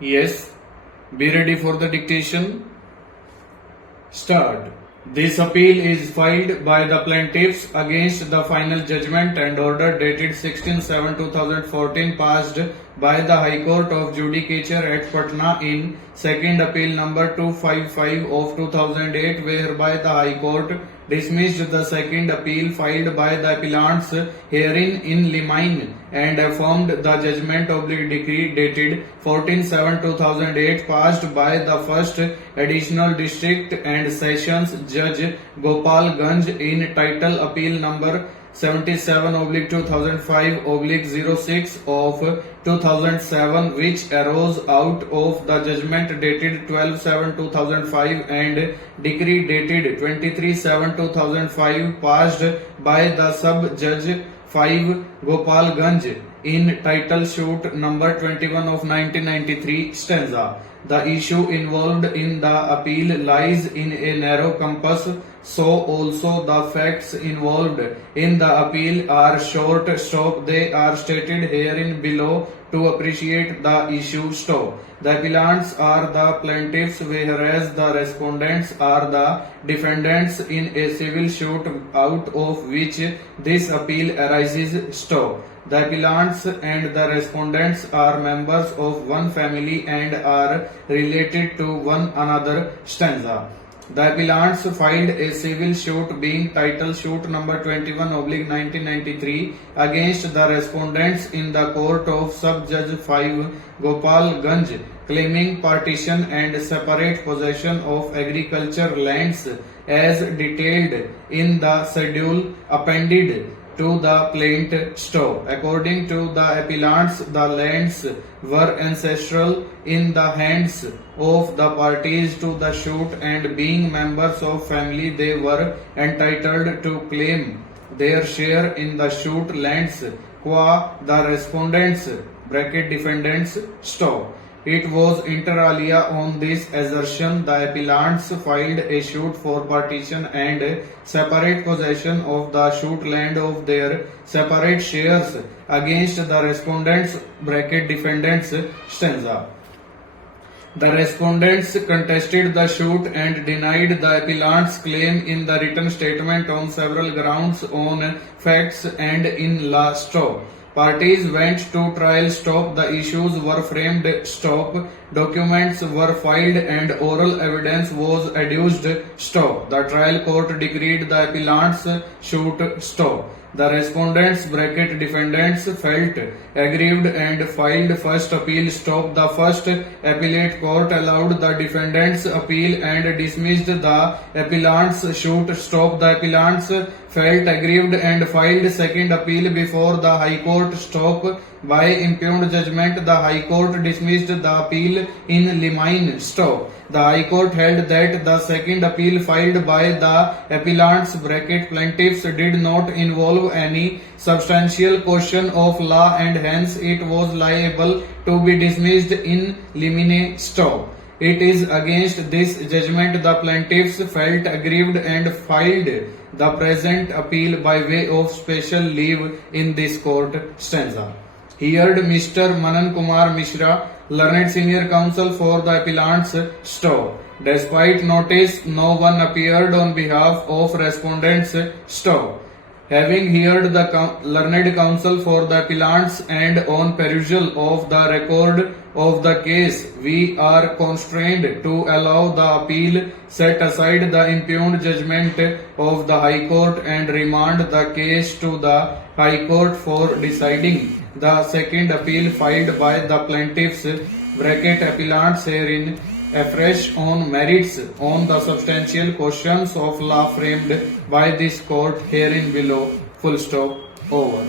Yes. Be ready for the dictation. Start. This appeal is filed by the plaintiffs against the final judgment and order dated 16/7/2014 passed by the High Court of Judicature at Patna in second appeal number 255 of 2008, whereby the High Court dismissed the second appeal filed by the appellants herein in limine and affirmed the judgment/decree dated 14/7/2008 passed by the first additional district and sessions judge Gopal Ganj in title appeal number 77/2005/06 of 2007, which arose out of the judgment dated 12/7/2005 and decree dated 23/7/2005 passed by the sub judge 5 Gopal Ganj in title suit number 21 of 1993 stanza. The issue involved in the appeal lies in a narrow compass, so also the facts involved in the appeal are short stop. They are stated herein below to appreciate the issue stop. The appellants are the plaintiffs, whereas the respondents are the defendants in a civil suit out of which this appeal arises stop. The appellants and the respondents are members of one family and are related to one another stanza. The appellants filed a civil suit being title suit number 21/1993 against the respondents in the court of sub judge 5 Gopal Ganj, claiming partition and separate possession of agriculture lands as detailed in the schedule appended to the plaint stop. According to the appellants, the lands were ancestral in the hands of the parties to the suit, and being members of family, they were entitled to claim their share in the suit lands qua the respondents (defendants) stop. It was inter alia on this assertion the appellants filed a suit for partition and separate possession of the suit land of their separate shares against the respondents (defendants) stanza. The respondents contested the suit and denied the appellants' claim in the written statement on several grounds on facts and in law stop. Parties went to trial stop. The issues were framed stop. Documents were filed and oral evidence was adduced stop. The trial court decreed the appellants' suit stop. The respondents (defendants) felt aggrieved and filed first appeal stop. The first appellate court allowed the defendants' appeal and dismissed the appellants' suit stop. The appellants felt aggrieved and filed second appeal before the High Court stop. By impugned judgment, the High Court dismissed the appeal in limine stop. The High Court held that the second appeal filed by the appellants (plaintiffs) did not involve any substantial question of law and hence it was liable to be dismissed in limine stop. It is against this judgment the plaintiffs felt aggrieved and filed the present appeal by way of special leave in this court stanza. Heard Mr. Manan Kumar Mishra, learned senior counsel for the appellants stop. Despite notice, no one appeared on behalf of respondents stop. Having heard the learned counsel for the appellants and on perusal of the record of the case, we are constrained to allow the appeal, set aside the impugned judgment of the High Court and remand the case to the High Court for deciding. The second appeal filed by the plaintiffs (appellants) herein afresh on merits on the substantial questions of law framed by this court herein below. Full stop. Over.